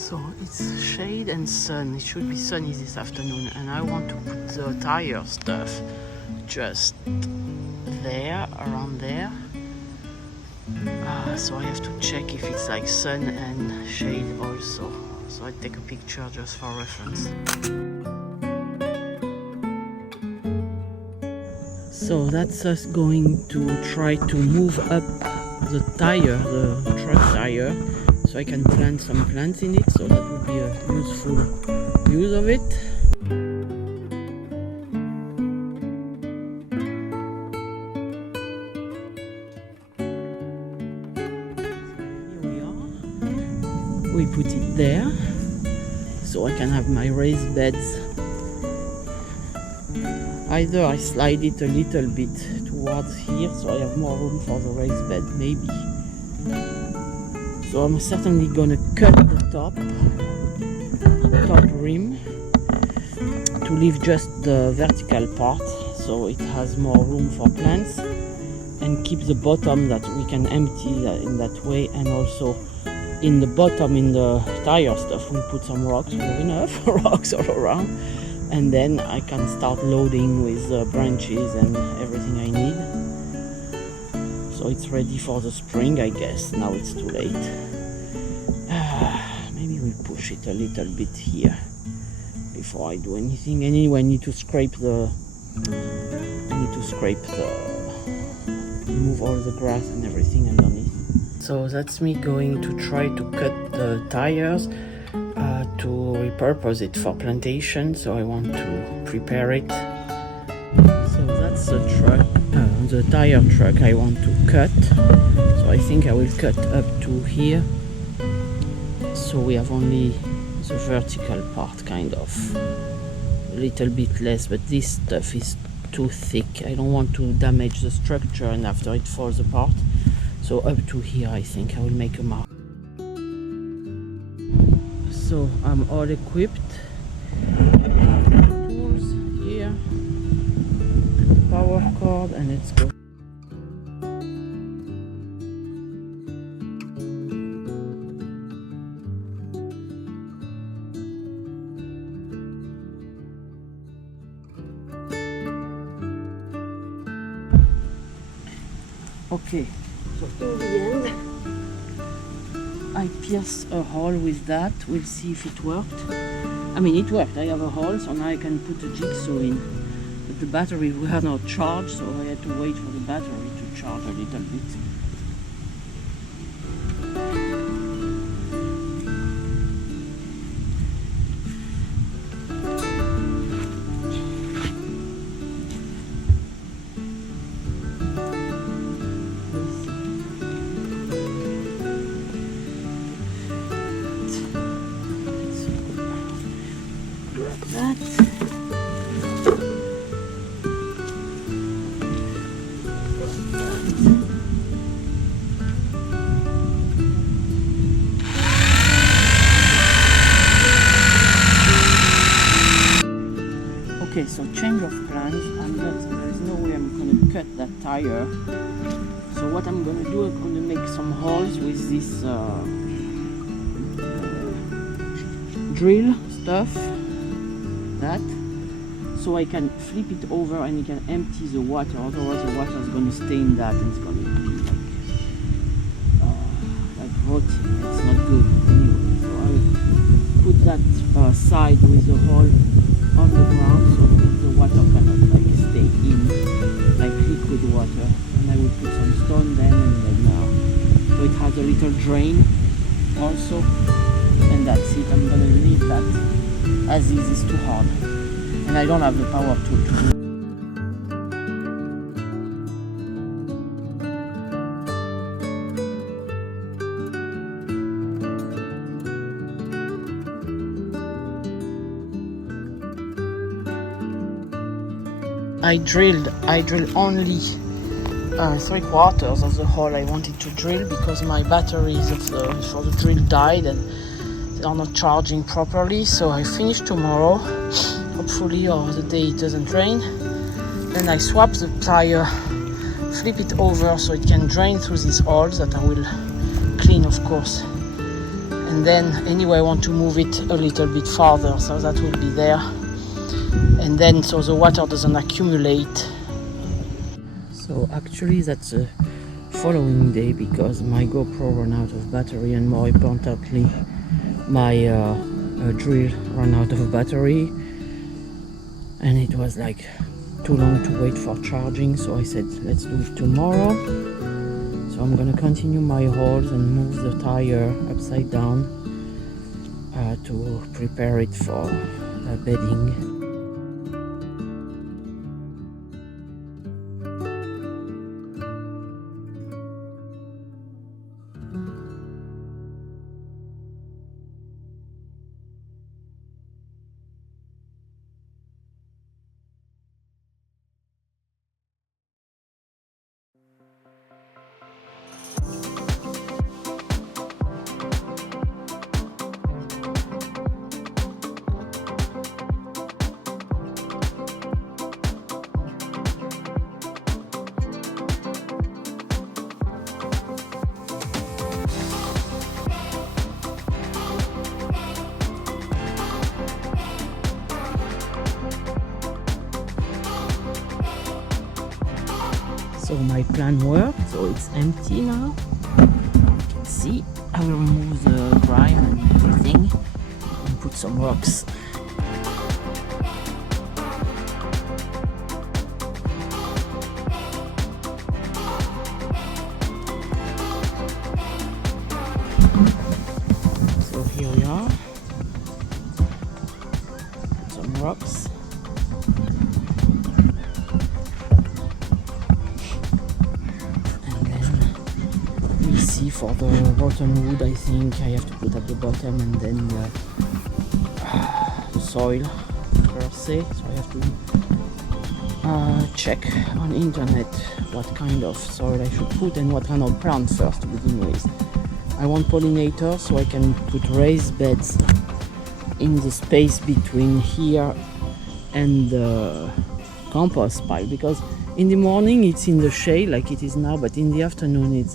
So it's shade and sun. It should be sunny this afternoon, and I want to put the tire stuff just there, around there. So I have to check if it's like sun and shade also. So I take a picture just for reference. So that's us going to try to move up the tire, the truck tire, so I can plant some plants in it. So that would be a useful use of it. We put it there so I can have my raised beds. Either I slide it a little bit towards here so I have more room for the raised bed, maybe. So I'm certainly gonna cut the top rim to leave just the vertical part so it has more room for plants, and keep the bottom that we can empty in that way. And also in the bottom, in the tire stuff, we put some rocks, enough rocks all around, and then I can start loading with branches and everything I need. So it's ready for the spring, I guess. Now it's too late. Maybe we push it a little bit here before I do anything. Anyway, I need to scrape remove all the grass and everything underneath. So that's me going to try to cut the tires to repurpose it for plantation. So I want to prepare it. So that's the truck, the tire truck I want to cut. So I think I will cut up to here. So we have only the vertical part, kind of. A little bit less, but this stuff is too thick. I don't want to damage the structure and after it falls apart. So up to here I think I will make a mark. So I'm all equipped. Tools here, the power cord, and let's go. Okay, so in the end I pierce a hole with that. We'll see if it worked. I mean, it worked. I have a hole, so now I can put a jigsaw in. But the battery were not charged, so I had to wait for the battery to charge a little bit. Okay, so change of plans. There is no way I'm going to cut that tire. So what I'm going to do, I'm going to make some holes with this drill stuff, so I can flip it over and you can empty the water. Otherwise the water is going to stay in that and it's going to be like rotting. It's not good anyway. So I put that side with the hole on the ground so that the water cannot like stay in like liquid water. And I will put some stone then and then so it has a little drain also, and that's it. I'm gonna leave that as is. It's too hard and I don't have the power to do it. I drilled only 3/4 of the hole I wanted to drill because my batteries for the drill died and they are not charging properly. So I finish tomorrow, hopefully, or the day it doesn't rain. Then I swap the tire, flip it over so it can drain through these holes that I will clean, of course. And then anyway I want to move it a little bit farther, so that will be there. And then so the water doesn't accumulate. So actually that's the following day, because my GoPro ran out of battery, and more importantly my drill ran out of battery, and it was like too long to wait for charging, so I said let's do it tomorrow. So I'm gonna continue my holes and move the tire upside down to prepare it for bedding. So my plan worked, so it's empty now. You can see I will remove the grime and everything and put some rocks. So here we are, some rocks. For the rotten wood, I think I have to put at the bottom, and then the soil per se. So I have to check on internet what kind of soil I should put and what kind of plant first to begin with. I want pollinators, so I can put raised beds in the space between here and the compost pile, because in the morning it's in the shade like it is now, but in the afternoon it's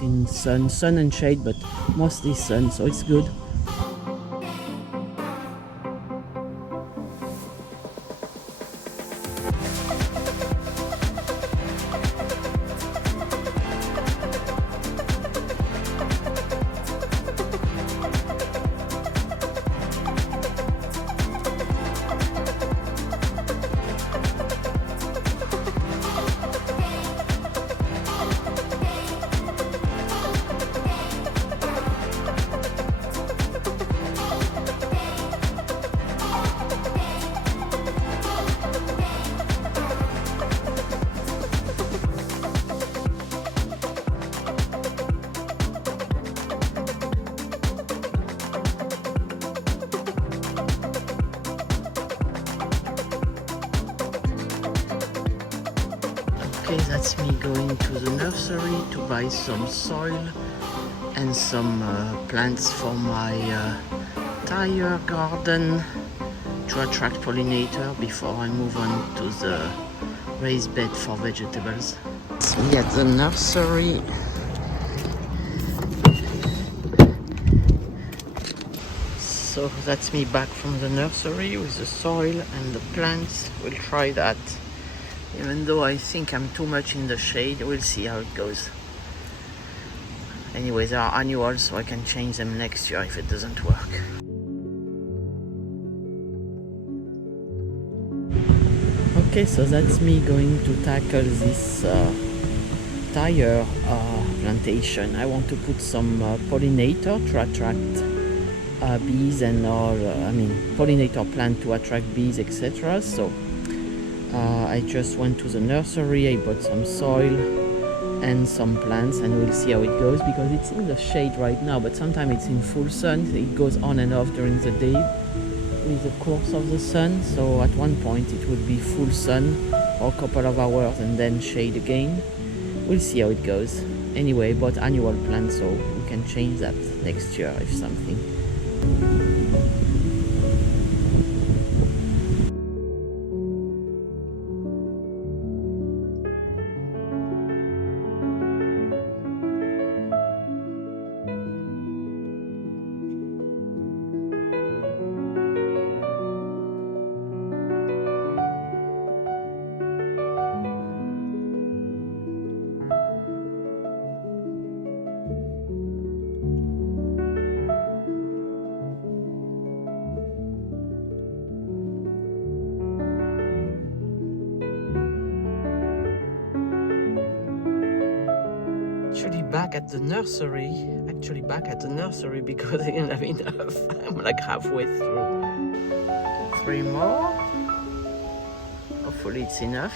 in sun and shade, but mostly sun, so it's good. Okay, that's me going to the nursery to buy some soil and some plants for my tire garden to attract pollinator before I move on to the raised bed for vegetables. So we at the nursery. So that's me back from the nursery with the soil and the plants. We'll try that. Even though I think I'm too much in the shade, we'll see how it goes. Anyway, they are annual, so I can change them next year if it doesn't work. Okay, so that's me going to tackle this tire plantation. I want to put some pollinator to attract bees and all, pollinator plant to attract bees, etc. So I just went to the nursery, I bought some soil and some plants, and we'll see how it goes, because it's in the shade right now, but sometimes it's in full sun. It goes on and off during the day with the course of the sun, so at one point it will be full sun for a couple of hours and then shade again. We'll see how it goes. Anyway, bought annual plants, so we can change that next year if something. back at the nursery, because I didn't have enough. I'm like halfway through. 3 more. Hopefully it's enough.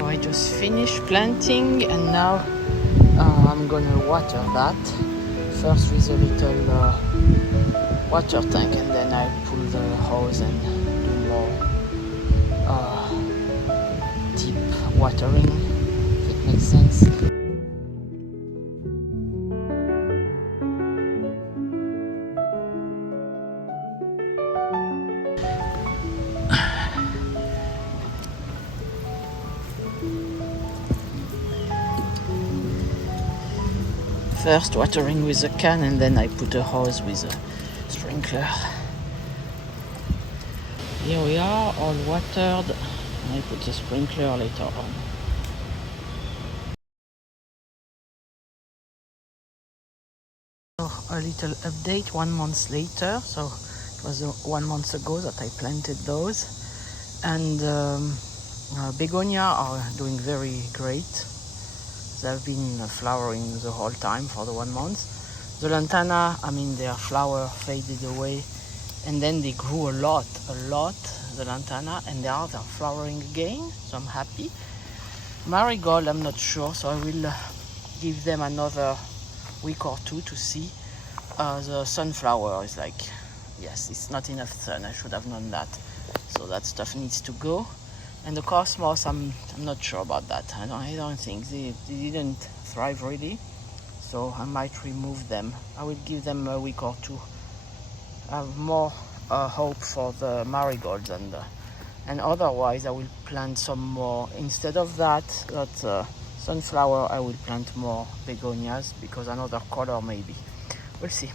I just finished planting and now I'm gonna water that. First with a little water tank and then I pull the hose and do more deep watering, if it makes sense. First watering with a can and then I put a hose with a sprinkler. Here we are, all watered, and I put a sprinkler later on. So a little update 1 month later, so it was 1 month ago that I planted those, and begonia are doing very great. They've been flowering the whole time for the 1 month. The lantana, their flower faded away and then they grew a lot, the lantana, and they're flowering again, so I'm happy. Marigold, I'm not sure, so I will give them another week or two to see. The sunflower is like, yes, it's not enough sun, I should have known that. So that stuff needs to go. And the cosmos, I'm not sure about that. I don't think they didn't thrive really, so I might remove them. I will give them a week or two. I have more hope for the marigolds and otherwise I will plant some more. Instead of that sunflower, I will plant more begonias because another color maybe. We'll see.